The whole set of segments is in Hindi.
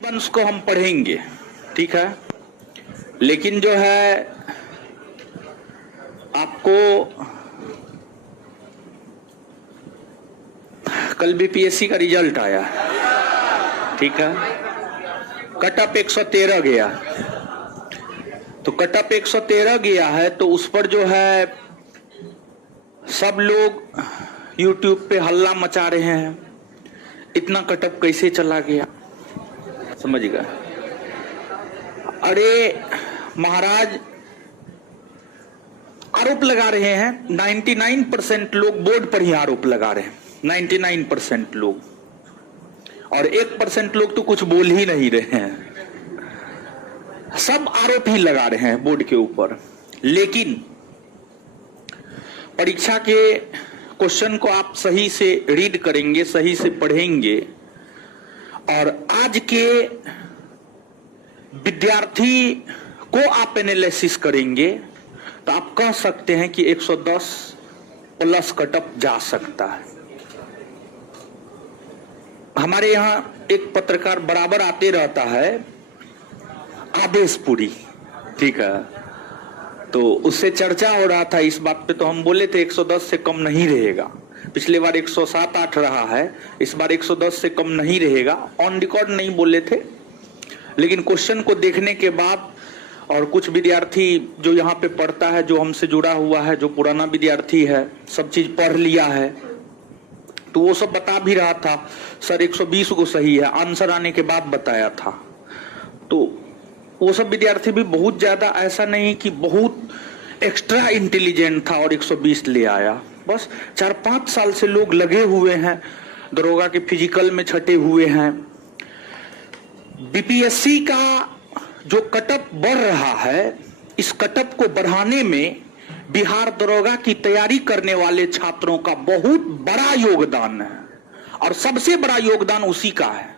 वंश को हम पढ़ेंगे, ठीक है, लेकिन जो है आपको कल बीपीएससी का रिजल्ट आया, ठीक है, कटअप 113 गया। तो कटअप 113 गया है तो उस पर जो है सब लोग यूट्यूब पे हल्ला मचा रहे हैं, इतना कटअप कैसे चला गया, समझ गए। अरे महाराज, आरोप लगा रहे हैं 99% लोग बोर्ड पर ही आरोप लगा रहे हैं, 99% लोग, और 1% लोग तो कुछ बोल ही नहीं रहे हैं, सब आरोप ही लगा रहे हैं बोर्ड के ऊपर। लेकिन परीक्षा के क्वेश्चन को आप सही से रीड करेंगे, सही से पढ़ेंगे और आज के विद्यार्थी को आप एनालिसिस करेंगे तो आप कह सकते हैं कि 110 प्लस कटअप जा सकता है। हमारे यहां एक पत्रकार बराबर आते रहता है, आदेशपुरी, ठीक है, तो उससे चर्चा हो रहा था इस बात पे, तो हम बोले थे 110 से कम नहीं रहेगा। पिछले बार 107-8 रहा है, इस बार 110 से कम नहीं रहेगा। ऑन रिकॉर्ड नहीं बोले थे, लेकिन क्वेश्चन को देखने के बाद और कुछ विद्यार्थी जो यहाँ पे पढ़ता है, जो हमसे जुड़ा हुआ है, जो पुराना विद्यार्थी है, सब चीज पढ़ लिया है, तो वो सब बता भी रहा था सर 120 को सही है, आंसर आने के बाद बताया था। तो वो सब विद्यार्थी भी बहुत ज्यादा ऐसा नहीं कि बहुत एक्स्ट्रा इंटेलिजेंट था और 120 ले आया, बस 4-5 साल से लोग लगे हुए हैं, दरोगा के फिजिकल में छटे हुए हैं। बीपीएससी का जो कटअप बढ़ रहा है, इस कटअप को बढ़ाने में बिहार दरोगा की तैयारी करने वाले छात्रों का बहुत बड़ा योगदान है, और सबसे बड़ा योगदान उसी का है।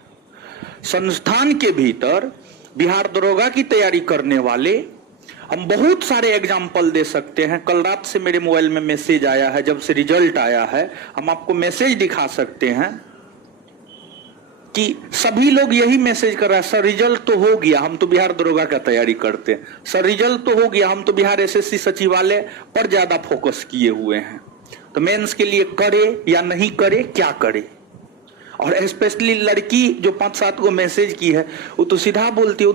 संस्थान के भीतर बिहार दरोगा की तैयारी करने वाले हम बहुत सारे एग्जाम्पल दे सकते हैं। कल रात से मेरे मोबाइल में मैसेज आया है, जब से रिजल्ट आया है, हम आपको मैसेज दिखा सकते हैं कि सभी लोग यही मैसेज कर रहा है, सर रिजल्ट तो हो गया, हम तो बिहार दरोगा का तैयारी करते हैं, सर रिजल्ट तो हो गया, हम तो बिहार एसएससी सचिवालय पर ज्यादा फोकस किए हुए हैं, तो मेंस के लिए करे या नहीं करे, क्या करे। और स्पेशली लड़की जो 5-7 को मैसेज की है, वो तो सीधा बोलती है, वो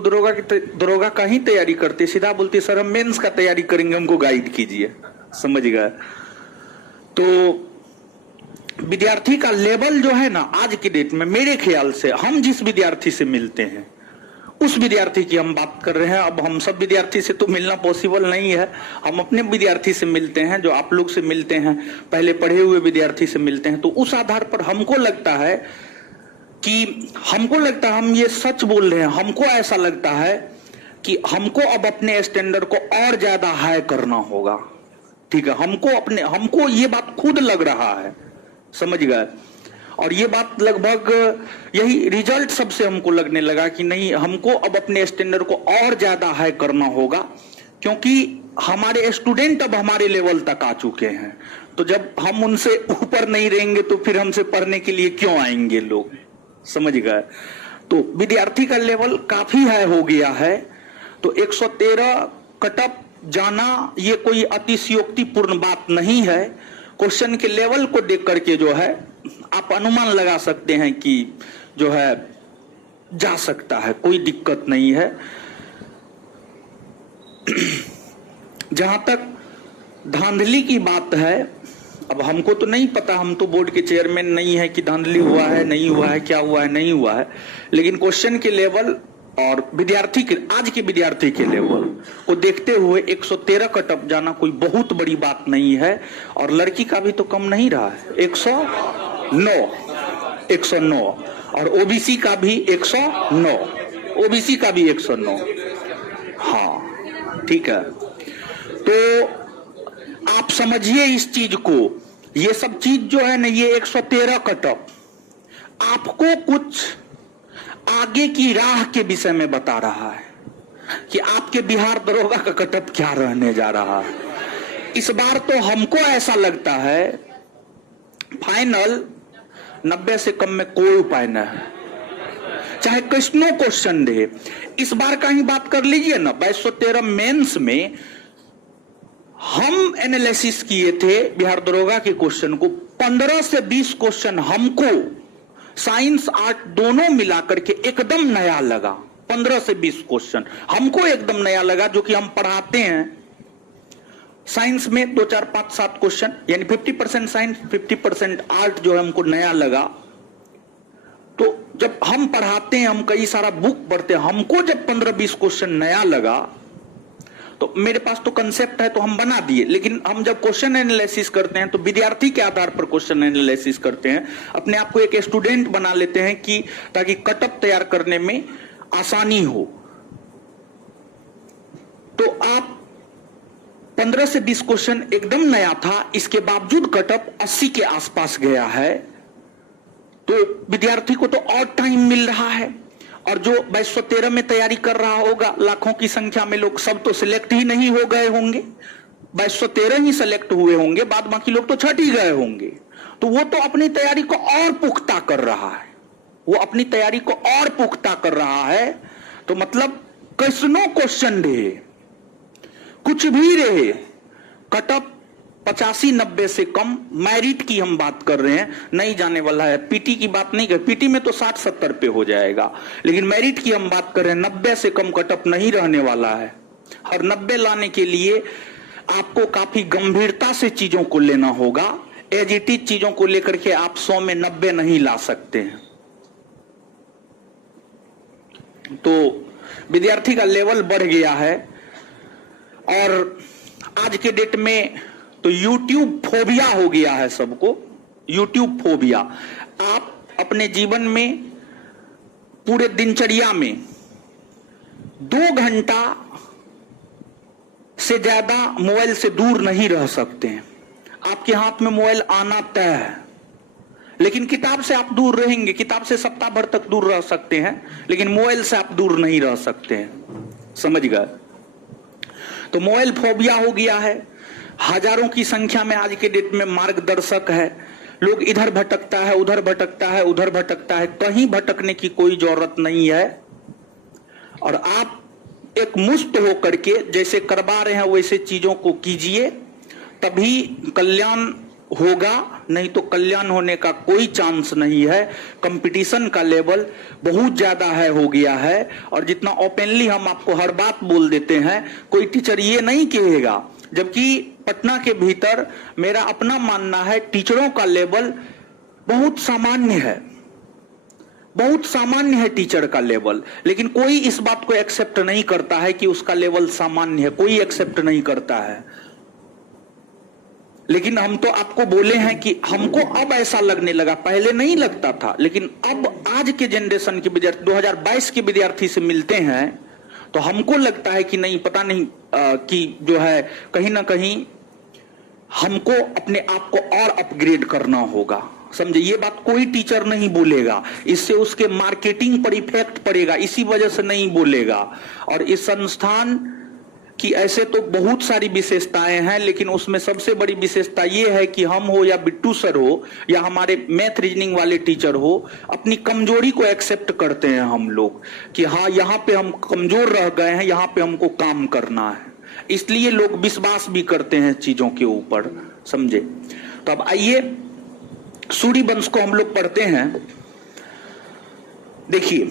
दरोगा का ही तैयारी करती है, सीधा बोलती है सर हम मेंस का तैयारी करेंगे, हमको गाइड कीजिए, समझ गए। तो विद्यार्थी का लेवल जो है ना, आज की डेट में मेरे ख्याल से हम जिस विद्यार्थी से मिलते हैं उस विद्यार्थी की हम बात कर रहे हैं। अब हम सब विद्यार्थी से तो मिलना पॉसिबल नहीं है, हम अपने विद्यार्थी से मिलते हैं, जो आप लोग से मिलते हैं, पहले पढ़े हुए विद्यार्थी से मिलते हैं। तो उस आधार पर हमको लगता है हम ये सच बोल रहे हैं, हमको ऐसा लगता है कि हमको अब अपने स्टैंडर्ड को और ज्यादा हाई करना होगा, ठीक है, हमको ये बात खुद लग रहा है, समझ गए। और ये बात लगभग यही रिजल्ट सबसे हमको लगने लगा कि नहीं, हमको अब अपने स्टैंडर्ड को और ज्यादा हाई करना होगा, क्योंकि हमारे स्टूडेंट अब हमारे लेवल तक आ चुके हैं। तो जब हम उनसे ऊपर नहीं रहेंगे तो फिर हमसे पढ़ने के लिए क्यों आएंगे लोग, समझ गए। तो विद्यार्थी का लेवल काफी हाई हो गया है, तो 113 कटअप जाना ये कोई अतिशयोक्तिपूर्ण बात नहीं है। क्वेश्चन के लेवल को देख करके जो है आप अनुमान लगा सकते हैं कि जो है जा सकता है, कोई दिक्कत नहीं है। जहां तक धांधली की बात है, अब हमको तो नहीं पता, हम तो बोर्ड के चेयरमैन नहीं है कि धांधली हुआ है नहीं हुआ है, क्या हुआ है नहीं हुआ है, लेकिन क्वेश्चन के लेवल और विद्यार्थी के, आज के विद्यार्थी के लेवल को देखते हुए 113 कटअप जाना कोई बहुत बड़ी बात नहीं है। और लड़की का भी तो कम नहीं रहा है, 109 और ओबीसी का भी 109, ओबीसी का भी 109, हाँ ठीक है। तो आप समझिए इस चीज को, ये सब चीज जो है ना, ये 113 कटअप आपको कुछ आगे की राह के विषय में बता रहा है कि आपके बिहार दरोगा का कटअप क्या रहने जा रहा है। इस बार तो हमको ऐसा लगता है फाइनल 90 से कम में कोई उपाय नहीं है। चाहे क्वेश्चनों क्वेश्चन रहे। इस बार का ही बात कर लीजिए ना, 2213 मेंस में हम एनालिसिस किए थे बिहार दरोगा के क्वेश्चन को, 15 से 20 क्वेश्चन हमको साइंस आर्ट दोनों मिलाकर के एकदम नया लगा। 15 से 20 क्वेश्चन हमको एकदम नया लगा, जो कि हम पढ़ाते हैं साइंस में 2 4 5 7 क्वेश्चन, यानी 50% साइंस 50% आर्ट जो है हमको नया लगा। तो जब हम पढ़ाते हैं, हम कई सारा बुक पढ़ते हैं, हमको जब 15-20 क्वेश्चन नया लगा तो मेरे पास तो कंसेप्ट है तो हम बना दिए। लेकिन हम जब क्वेश्चन एनालिसिस करते हैं तो विद्यार्थी के आधार पर क्वेश्चन एनालिसिस करते हैं, अपने आप को एक स्टूडेंट बना लेते हैं कि ताकि कटअप तैयार करने में आसानी हो। तो आप 15 से 20 क्वेश्चन एकदम नया था, इसके बावजूद कटअप 80 के आसपास गया है। तो विद्यार्थी को तो और टाइम मिल रहा है, और जो 2213 में तैयारी कर रहा होगा लाखों की संख्या में लोग, सब तो सिलेक्ट ही नहीं हो गए होंगे, 2213 ही सिलेक्ट हुए होंगे, बाद बाकी लोग तो छट ही गए होंगे। तो वो तो अपनी तैयारी को और पुख्ता कर रहा है, वो अपनी तैयारी को और पुख्ता कर रहा है। तो मतलब क्वेश्चनों क्वेश्चन रहे, कुछ भी रहे, कटअप 85-90 से कम। मेरिट की हम बात कर रहे हैं, नहीं जाने वाला है, पीटी की बात नहीं कर, पीटी में तो 60-70 पे हो जाएगा, लेकिन मेरिट की हम बात कर रहे हैं, 90 से कम कटअप नहीं रहने वाला है। और 90 लाने के लिए आपको काफी गंभीरता से चीजों को लेना होगा। एज इट इज चीजों को लेकर के आप 100 में 90 नहीं ला सकते हैं। तो विद्यार्थी का लेवल बढ़ गया है, और आज के डेट में तो यूट्यूब फोबिया हो गया है सबको, यूट्यूब फोबिया। आप अपने जीवन में पूरे दिनचर्या में 2 घंटा से ज्यादा मोबाइल से दूर नहीं रह सकते हैं। आपके हाथ में मोबाइल आना तय है, लेकिन किताब से आप दूर रहेंगे। किताब से सप्ताह भर तक दूर रह सकते हैं, लेकिन मोबाइल से आप दूर नहीं रह सकते हैं, समझ गए? तो मोबाइल फोबिया हो गया है। हजारों की संख्या में आज के डेट में मार्गदर्शक है, लोग इधर भटकता है, उधर भटकता है, उधर भटकता है, कहीं भटकने की कोई जरूरत नहीं है। और आप एक मुक्त होकर के जैसे करवा रहे हैं वैसे चीजों को कीजिए, तभी कल्याण होगा, नहीं तो कल्याण होने का कोई चांस नहीं है। कंपटीशन का लेवल बहुत ज्यादा है, हो गया है। और जितना ओपनली हम आपको हर बात बोल देते हैं, कोई टीचर ये नहीं कहेगा, जबकि पटना के भीतर मेरा अपना मानना है टीचरों का लेवल बहुत सामान्य है, बहुत सामान्य है टीचर का लेवल। लेकिन कोई इस बात को एक्सेप्ट नहीं करता है कि उसका लेवल सामान्य है, कोई एक्सेप्ट नहीं करता है। लेकिन हम तो आपको बोले हैं कि हमको अब ऐसा लगने लगा, पहले नहीं लगता था, लेकिन अब आज के जनरेशन के विद्यार्थी 2022 के विद्यार्थी से मिलते हैं तो हमको लगता है कि नहीं, पता नहीं कि जो है कहीं ना कहीं हमको अपने आप को और अपग्रेड करना होगा। समझे? ये बात कोई टीचर नहीं बोलेगा, इससे उसके मार्केटिंग पर इफेक्ट पड़ेगा, इसी वजह से नहीं बोलेगा। और इस संस्थान कि ऐसे तो बहुत सारी विशेषताएं हैं, लेकिन उसमें सबसे बड़ी विशेषता ये है कि हम हो या बिट्टू सर हो या हमारे मैथ रीजनिंग वाले टीचर हो, अपनी कमजोरी को एक्सेप्ट करते हैं हम लोग कि हाँ यहाँ पे हम कमजोर रह गए हैं, यहाँ पे हमको काम करना है, इसलिए लोग विश्वास भी करते हैं चीजों के ऊपर। समझे? तो अब आइए सूर्यवंश को हम लोग पढ़ते हैं। देखिए